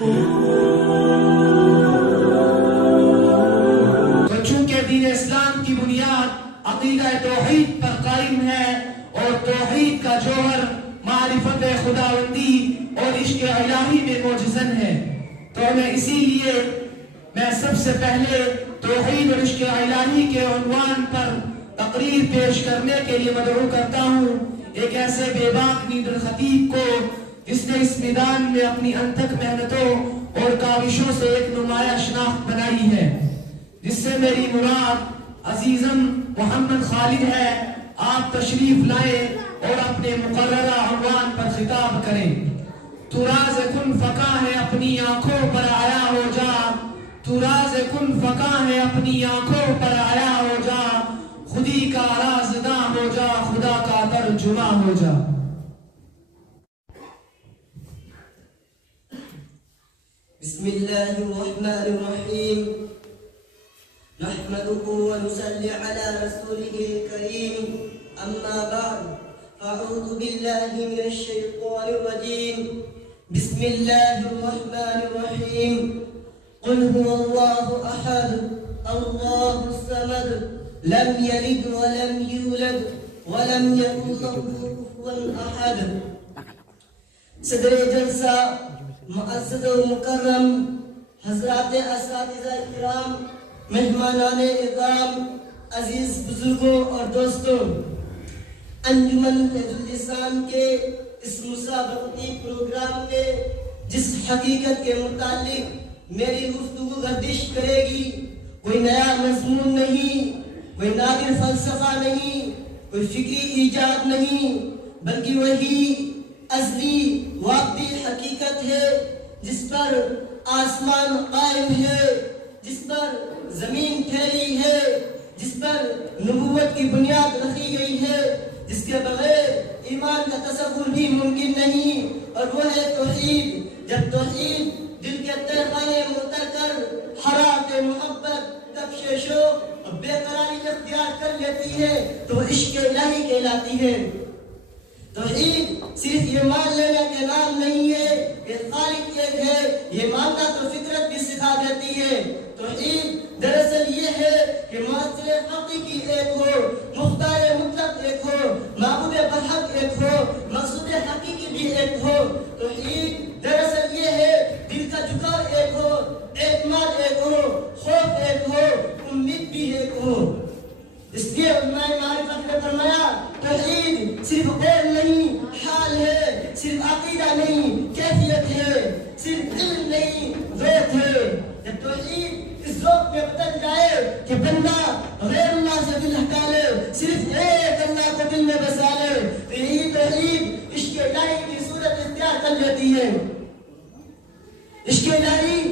تو چونکہ دین اسلام کی بنیاد عقیدہ توحید پر قائم ہے اور توحید کا جوہر معرفت خداوندی اور عشق الہی میں موجزن ہے، تو میں سب سے پہلے توحید اور عشق الہی کے عنوان پر تقریر پیش کرنے کے لیے مدعو کرتا ہوں ایک ایسے بے باک نیدر خطیب کو جس نے اس میدان میں اپنی انتھک محنتوں اور کاوشوں سے ایک نمایاں شناخت بنائی ہے، جس سے میری مراد عزیزم محمد خالد ہے۔ آپ تشریف لائیں اور اپنے مقررہ عنوان پر خطاب کریں۔ تو راز کن فقا ہے اپنی آنکھوں پر آیا ہو جا، تو راز کن فقا ہے اپنی آنکھوں پر آیا ہو جا، خودی کا رازداں ہو جا، خدا کا ترجمہ ہو جا۔ بسم اللہ الرحمن الرحیم، نحمده ونصلي على رسوله الكريم، اما بعد فاعوذ باللہ من الشیطان الرجیم، بسم اللہ الرحمن الرحیم، قل هو اللہ احد اللہ الصمد لم یلد ولم یولد ولم یکن له کفوا احد۔ صدر جلسہ معزز و مکرم حضرات اساتذہ کرام، مہمانان اکرام، عزیز بزرگوں اور دوستوں، انجمن فیض اللسان کے اس مسابقتی پروگرام میں جس حقیقت کے متعلق میری گفتگو گردش کرے گی، کوئی نیا مضمون نہیں، کوئی نادر فلسفہ نہیں، کوئی فکری ایجاد نہیں، بلکہ وہی ازلی واقعی حقیقت ہے جس پر آسمان قائم ہے، جس پر زمین ٹھہری ہے، جس پر نبوت کی بنیاد رکھی گئی ہے، جس کے بغیر ایمان کا تصور بھی ممکن نہیں، اور وہ ہے توحید۔ جب توحید دل کے تہخانے میں اتر کر حرارت محبت، تپش شوق اور بے قراری اختیار کر لیتی ہے تو وہ عشق الہی کہلاتی ہے۔ توحید صرف یہ مان لینے کا نام نہیں ہے کہ خالق ایک ہے، یہ ماننا تو فطرت بھی سکھا دیتی ہے۔ توحید دراصل یہ ہے کہ مؤثر حقیقی ایک ہو، مختار مطلق ایک ہو، معبود برحق ایک ہو، مقصود حقیقی بھی ایک ہو۔ توحید دراصل یہ ہے دل کا جھکاؤ ایک ہو، اعتماد ایک ہو، خوف ایک ہو، امید بھی ایک ہو۔ اس لیے علماء معرفت نے فرمایا توحید صرف قول نہیں، حال ہے، صرف عقیدہ نہیں، کیفیت ہے، صرف علم نہیں، ذوق ہے۔ جب توحید اس ذوق میں بدل جائے کہ بندہ غیر اللہ سے دل ہٹا لے، صرف ایک اللہ کو دل میں بسا لے، تو یہی توحید عشق الہی کی صورت اختیار کر لیتی ہے۔ عشق الہی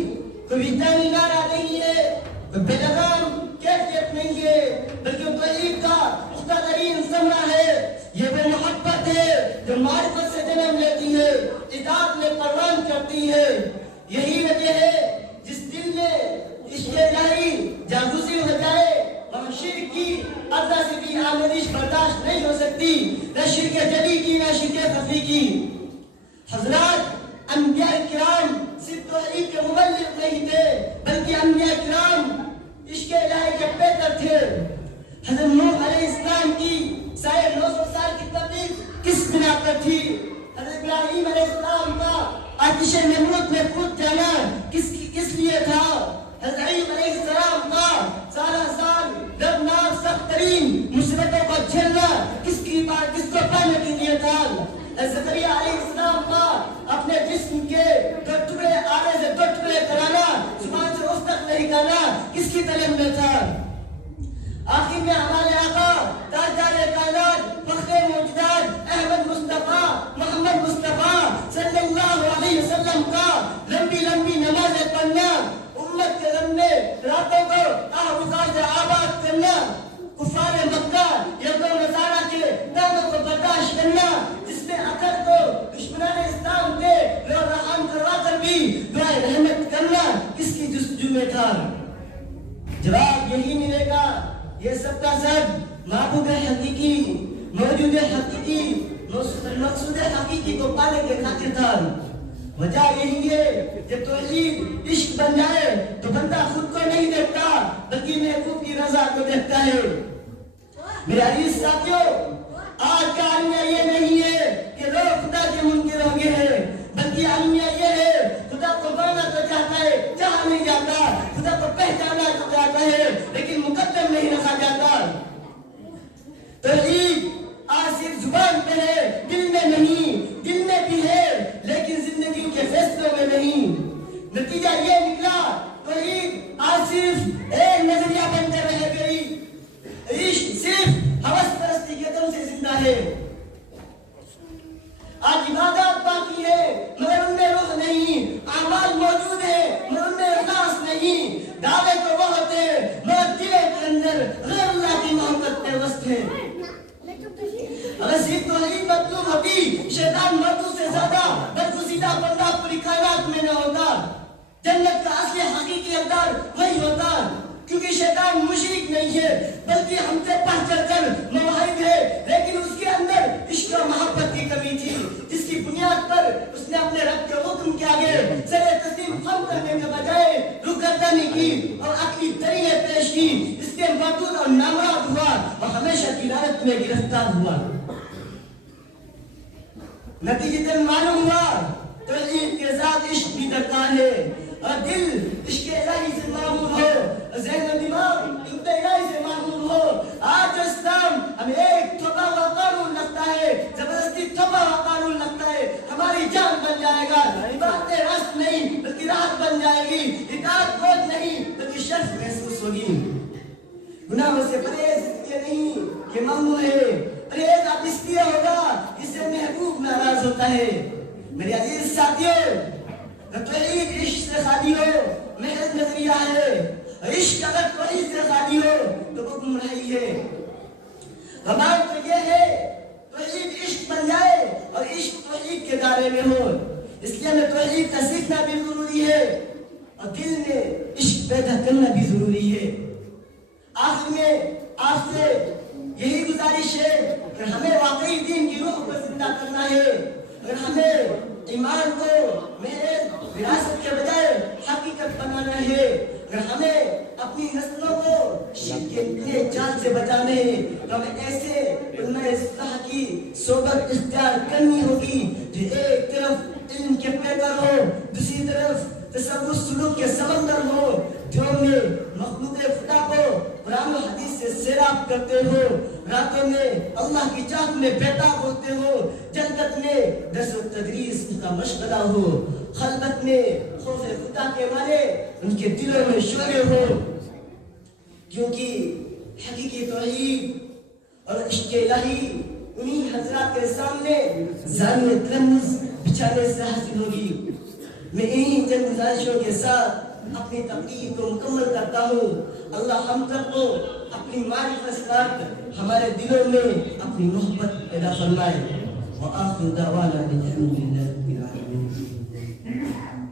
کوئی وجدانی نعرہ نہیں ہے، کوئی بے لگام کیفیت نہیں ہے، بلکہ توحید کا پختہ ترین ثمرہ ہے۔ یہ وہ محبت ہے جو معرفت سے جنم لیتی ہے، اطاعت میں پروان کرتی ہے۔ یہی وجہ ہے جس دل میں عشق الہی جاگزی ہو جائے وہاں شرک کی ادنا سے بھی آمیزش برداشت نہیں ہو سکتی، نہ شرک جلی کی نہ شرک خفی کی۔ حضرات، انبیاء کرام صرف توحید کے مبلغ نہیں تھے، بلکہ انبیاء کرام عشق الہی کے پیکر تھے۔ حضرت نوح علیہ السلام کی سائے 900 سال کی تبلیغ کس بنا پر تھی؟ حضرت ابراہیم علیہ السلام کا آتش نمرود میں کود جانا کس لیے تھا؟ حضرت ایوب علیہ السلام کا سارا سال دردناک سخت ترین مصیبتوں کو جھیلنا کس کو پانے کے لیے تھا؟ حضرت زکریا علیہ السلام کا اپنے جسم کے 2 ٹکڑے آنے سے 2 ٹکڑے کرانا، زبان سے اس تک نہیں کہنا کس کی طلب میں تھا؟ آخر میں ہمارے آقا تاجدار کائنات، فخر موجودات احمد مصطفیٰ محمد مصطفیٰ صلی اللہ علیہ وسلم کا لمبی لمبی نمازیں پڑھنا، امت کے غم میں راتوں کو آہوزار سے آباد کرنا، کفار مکہ یہود و نصارہ کے دانوں کو برداشت کرنا، جس میں اکثر کو دشمنان اسلام کے رو رحم کروا کر بھی دعائے رحمت کرنا کس کی جستجو میں تھا؟ جواب یہی ملے گا، یہ سب کا سب معبود حقیقی، موجود حقیقی، مقصود حقیقی کو پانے کے خاطر تھا۔ وجہ یہی ہے کہ توحید عشق بن جائے تو بندہ خود کو نہیں دیکھتا بلکہ محبوب کی رضا کو دیکھتا ہے. میرے عزیز ساتھیوں، آج کا المیہ یہ نہیں ہے کہ لوگ خدا کے منکر ہو گئے ہیں، بلکہ المیہ یہ ہے خدا کو ماننا تو چاہتا ہے، چاہا نہیں جاتا، خدا کو پہچانا تو چاہتا ہے لیکن مقدم نہیں رکھا جاتا. توحید آج صرف زبان پہ ہے، دل میں نہیں. دل میں بھی ہے لیکن زندگی کے فیصلوں میں نہیں. نتیجہ یہ نکلا توحید آج صرف ایک نظریہ بن کر رہ گئی. عشق صرف ہوس پرستی کے دم سے زندہ ہے. آج عبادات باقی ہے مگر ان میں روح نہیں، اعمال موجود ہے مگر ان میں اخلاص نہیں. دعوے تو بہت ہے مگر دل کے اندر غیر اللہ کی محبت پہ وسط ہے. اگر صرف توحید مطلوب ہوتی شیطان مردوں سے زیادہ برگزیدہ بندہ پوری کائنات میں نہ ہوتا. جنت کا اصل حقیقی اقدار وہی ہوتا، کیونکہ شیطان مشرک نہیں ہے بلکہ ہم سے بڑھ چڑھ کر موحد ہے، لیکن اس کے اندر عشق و محبت کی کمی تھی جس کی بنیاد پر اس نے اپنے رب کے حکم کے آگے سر تسلیم خم کرنے کے بجائے روگردانی کی اور عقلی طریقے پیش کی. اس کے مردود اور نامراد ہوا اور ہمیشہ کی لعنت میں گرفتار ہوا. نتیجتاً معلوم ہوا توحید کے ساتھ عشق بھی درکار ہے اور دل عشق الہی سے معمول ہو، ذہن و دماغ عشق الہی سے معمول ہو. آج اسلام ہمیں ایک تھوپا ہوا قانون لگتا ہے، زبردستی تھوپا ہوا قانون لگتا ہے، ہماری جان بن جائے گا. عبادت رس نہیں بلکہ راحت بن جائے گی، اطاعت بوجھ نہیں بلکہ شرف محسوس ہوگی. گناہوں سے پرہیز یہ نہیں کہ ممنوع ہے، پرہیز اب اس لیے ہوگا اس سے محبوب ناراض ہوتا ہے. میرے عزیز ساتھیوں، توحید عشق سے خالی ہو محض نظریہ ہے، عشق اگر توحید سے خالی ہو تو وہ گمراہی ہے. ہمارا تو یہ ہے توحید عشق بن جائے اور عشق توحید کے دائرے میں ہو. اس لیے ہمیں توحید کا سیکھنا بھی ضروری ہے اور دل میں عشق پیدا کرنا بھی ضروری ہے. آخر میں آپ سے یہی گزارش ہے کہ ہمیں واقعی دین کی روح کو زندہ کرنا ہے. اگر ہمیں ایمان کو محض وراثت کے بجائے حقیقت بنانا ہے، اگر ہمیں اپنی نسلوں کو شرک کے اتنے جال سے بچانا ہے تو ہمیں ایسے علماء اصلاح کی صحبت اختیار کرنی ہوگی جو ایک طرف علم کے پیکر ہو، دوسری طرف تصور سلوک کے سمندر ہو، جو میں مخلوق خدا کو قرآن و حدیث سے سیراب کرتے ہو، راتوں میں اللہ کی چاہت میں بیتاب ہوتے ہو، جنت میں درس و تدریس کا مشغلہ ہو، خلوت میں خوف خدا کے مارے ان کے دلوں میں شعلے ہو. کیونکہ حقیقی توحید اور عشق الہی انہی حضرات کے سامنے زانو تلمذ بچھانے سے حاصل ہوگی. میں انہی چند گزارشوں کے ساتھ اپنی تقریر کو مکمل کرتا ہوں. اللہ ہم سب کو اپنی معرفت کے ساتھ ہمارے دلوں میں اپنی محبت پیدا فرمائے. وآخر دعوانا الحمد للہ رب العالمین.